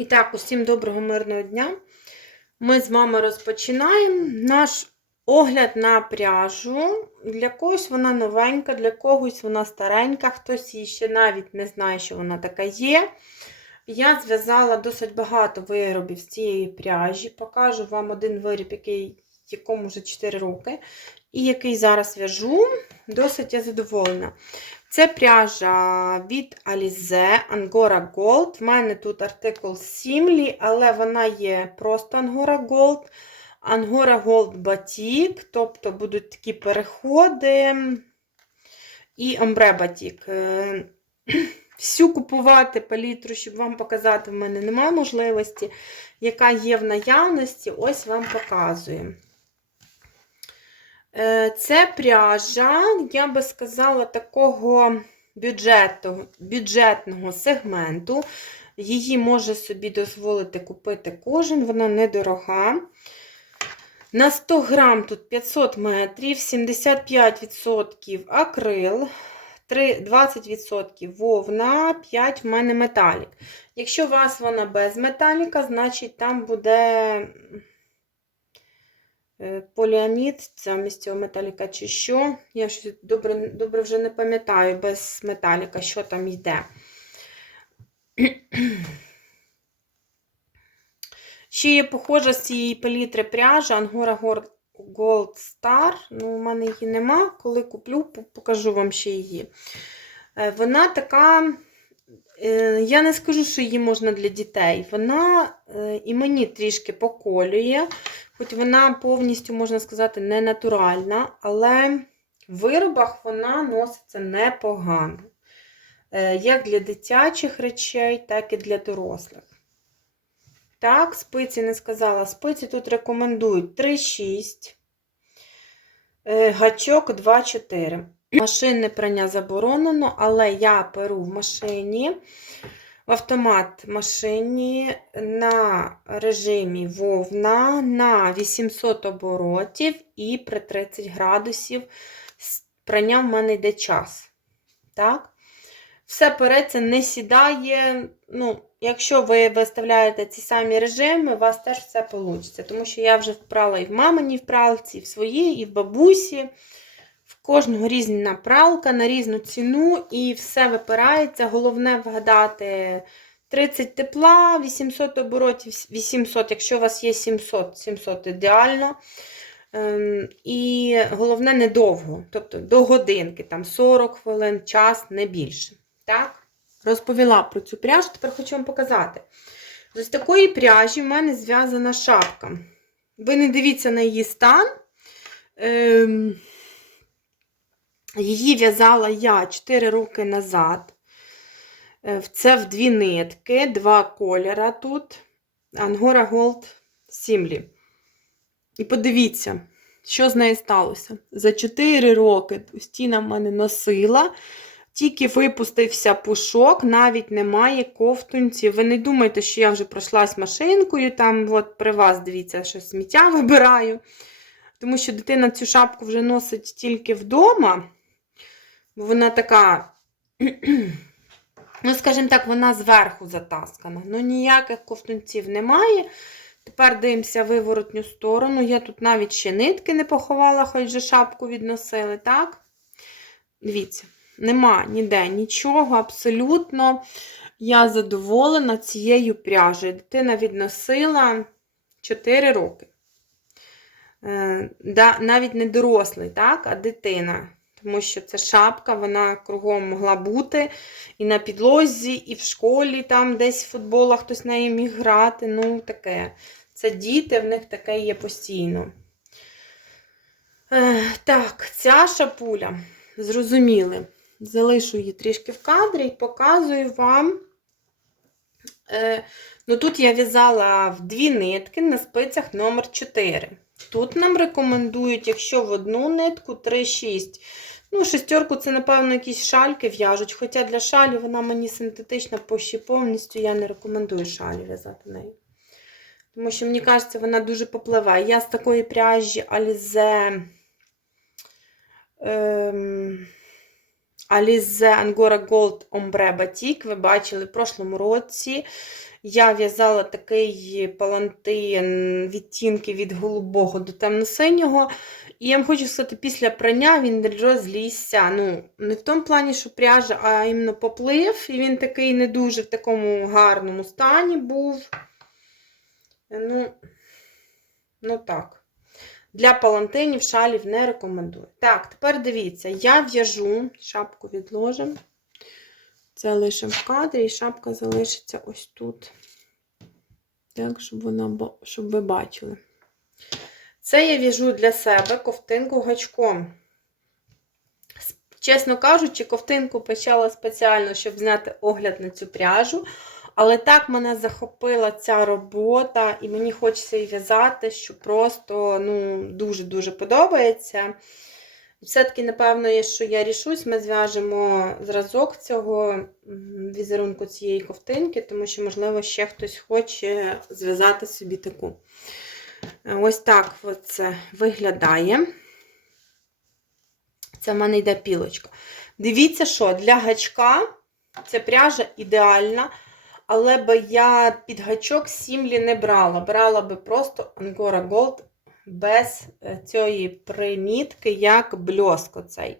І так, усім доброго мирного дня. Ми з вами розпочинаємо наш огляд на пряжу. Для когось вона новенька, для когось вона старенька, хтось її ще навіть не знає, що вона така є. Я зв'язала досить багато виробів з цієї пряжі. Покажу вам один виріб, який, якому вже 4 роки, і який зараз в'яжу. Досить я задоволена. Це пряжа від Alize Angora Gold. В мене тут артикул Simli, але вона є просто Angora Gold. Angora Gold Batik, тобто будуть такі переходи і омбре батік. Е, Всю купувати палітру, щоб вам показати, в мене немає можливості. Яка є в наявності, ось вам показую. Е, Це пряжа, я би сказала, такого бюджетного сегменту. Її може собі дозволити купити кожен, вона недорога. На 100 грам тут 500 метрів, 75% акрил, 20% вовна, 5% в мене металік. Якщо у вас вона без металіка, значить там буде поліамід замість цього металіка чи що. Я щось добре, добре вже не пам'ятаю без металіка, що там йде. Ще є похожа з цієї палітри пряжа Angora Gold Star. Ну, у мене її нема. Коли куплю, покажу вам ще її. Вона така, я не скажу, що її можна для дітей. Вона і мені трішки поколює. Хоч вона повністю, можна сказати, не натуральна, але в виробах вона носиться непогано. Як для дитячих речей, так і для дорослих. Так, спиці не сказала. Спиці тут рекомендують 3,6, гачок 2,4. Машинне прання заборонено, але я перу в машині. В автомат машині на режимі вовна на 800 оборотів і при 30 градусів прання в мене йде час. Так? Все переться не сідає. Ну, Якщо ви виставляєте ці самі режими, у вас теж все вийде. Тому що я вже впрала і в маминій впралці, і в своїй, і в бабусі. Кожного різна пралка на різну ціну, і все випирається. Головне вгадати 30 тепла, 800 оборотів, 800, якщо у вас є 700, 700 ідеально. І головне недовго, тобто до годинки, там 40 хвилин, час, не більше. Так? Розповіла про цю пряжу, тепер хочу вам показати. З ось такої пряжі в мене зв'язана шапка. Ви не дивіться на її стан. Ем... Її в'язала я 4 роки назад. Це в дві нитки, два кольора тут. Angora Gold Simli. І подивіться, що з нею сталося. За 4 роки стіна в мене носила. Тільки випустився пушок, навіть немає ковтунців. Ви не думайте, що я вже пройшлась машинкою, там от при вас, дивіться, що сміття вибираю. Тому що дитина цю шапку вже носить тільки вдома. Вона така, ну, скажімо так, вона зверху затаскана. Ну, ніяких ковтунців немає. Тепер дивимося виворотню сторону. Я тут навіть ще нитки не поховала, хоч же шапку відносили, так? Дивіться. Нема ніде нічого, абсолютно. Я задоволена цією пряжею. Дитина відносила 4 роки. Е, навіть не дорослий, так, а дитина. Тому що ця шапка, вона кругом могла бути і на підлозі, і в школі, там десь в футболах хтось нею міг грати. Ну, таке. Це діти, в них таке є постійно. Е, так, ця шапуля, зрозуміли. Залишу її трішки в кадрі і показую вам. Е, ну Тут я в'язала в дві нитки на спицях номер 4 Тут нам рекомендують, якщо в одну нитку 3-6. Ну, шестерку це, напевно, якісь шальки в'яжуть. Хоча для шалі вона мені синтетична почти повністю, я не рекомендую шалі в'язати нею. Тому що, мені кажеться, вона дуже попливає. Я з такої пряжі Alize. Ем, Alize Angora Gold Ombre Batik. Ви бачили в прошлому році. Я в'язала такий палантин відтінки від голубого до темно-синього. І я вам хочу сказати, після прання він розлізся. Ну, не в тому плані, що пряжа, а іменно поплив. І він такий не дуже в такому гарному стані був. Ну, ну так. Для палантинів шалів не рекомендую. Так, тепер дивіться, я в'яжу, шапку відложимо. Це лишимо в кадрі, і шапка залишиться ось тут. Так, щоб, вона, щоб ви бачили. Це я в'яжу для себе ковтинку гачком. Чесно кажучи, ковтинку почала спеціально, щоб зняти огляд на цю пряжу. Але так мене захопила ця робота, і мені хочеться її в'язати, що просто ну, дуже-дуже подобається. Все-таки, напевно, є, що я рішусь, ми зв'яжемо зразок цього візерунку цієї ковтинки, тому що, можливо, ще хтось хоче зв'язати собі таку. Ось так це виглядає. Це в мене йде пілочка. Дивіться, що для гачка ця пряжа ідеальна, але би я під гачок сімлі не брала. Брала би просто Angora Gold без е, цієї примітки, як бльоск оцей.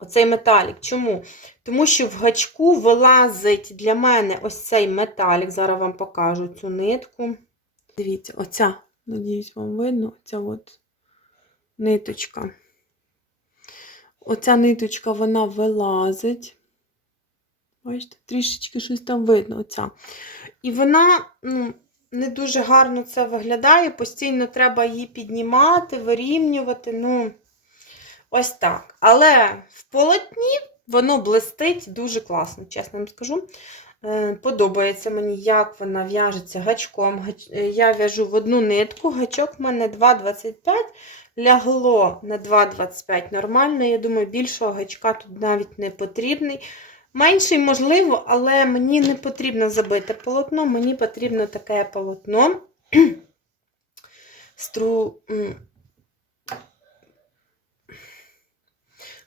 Оцей металік. Чому? Тому що в гачку вилазить для мене ось цей металік. Зараз вам покажу цю нитку. Дивіться, оця, надіюсь, вам видно, оця от ниточка. Оця ниточка, вона вилазить. Бачите, трішечки щось там видно. Оця. І вона ну, не дуже гарно це виглядає. Постійно треба її піднімати, вирівнювати. Ну, ось так. Але в полотні воно блистить дуже класно, чесно вам скажу. Е, Подобається мені, як вона в'яжеться гачком. Е, Я в'яжу в одну нитку, гачок в мене 2,25, лягло на 2,25 нормально. Я думаю, більшого гачка тут навіть не потрібний. Менший, можливо, але мені не потрібно забити полотно, мені потрібно таке полотно. Стру...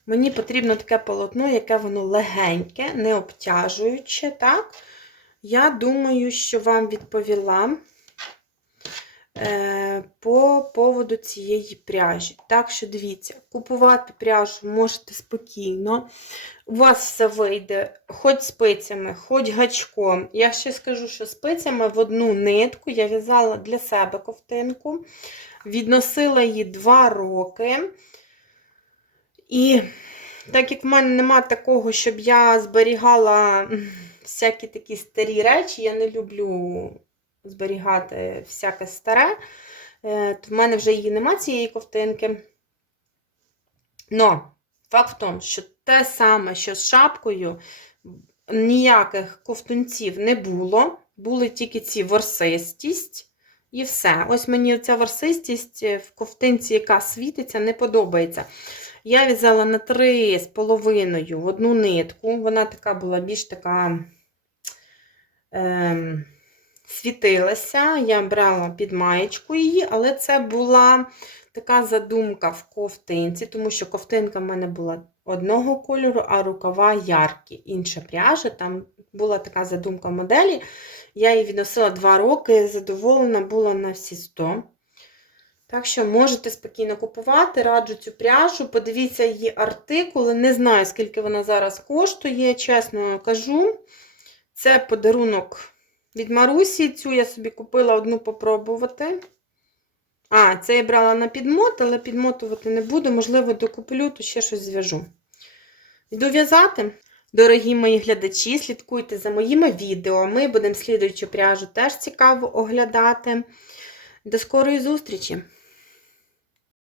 Мені потрібно таке полотно, яке воно легеньке, не обтяжуюче, так? Я думаю, що вам відповіла е, по поводу цієї пряжі. Так що дивіться, купувати пряжу можете спокійно. У вас все вийде, хоч спицями, хоч гачком. Я ще скажу, що спицями в одну нитку я в'язала для себе ковтинку, відносила її 2 роки. І так як в мене нема такого, щоб я зберігала всякі такі старі речі, я не люблю зберігати всяке старе, е, то в мене вже її нема цієї ковтинки. Но факт в тому, що те саме, що з шапкою, ніяких ковтунців не було. Були тільки ці ворсистість і все. Ось мені ця ворсистість в ковтинці, яка світиться, не подобається. Я в'язала на три з половиною в одну нитку. Вона така була більш така ем, світилася. Я брала під маєчку її, але це була така задумка в ковтинці, тому що ковтинка в мене була одного кольору, а рукава яркі. Інша пряжа. Там була така задумка моделі. Я її відносила 2 роки, задоволена була на всі 100. Так що можете спокійно купувати, раджу цю пряжу. Подивіться її артикули. Не знаю, скільки вона зараз коштує, чесно кажу. Це подарунок від Марусі. Цю я собі купила одну попробувати. А, це я брала на підмот, але підмотувати не буду. Можливо, докуплю, то ще щось зв'яжу. Йду в'язати. Дорогі мої глядачі, слідкуйте за моїми відео. Ми будемо слідуючу пряжу теж цікаво оглядати. До скорої зустрічі!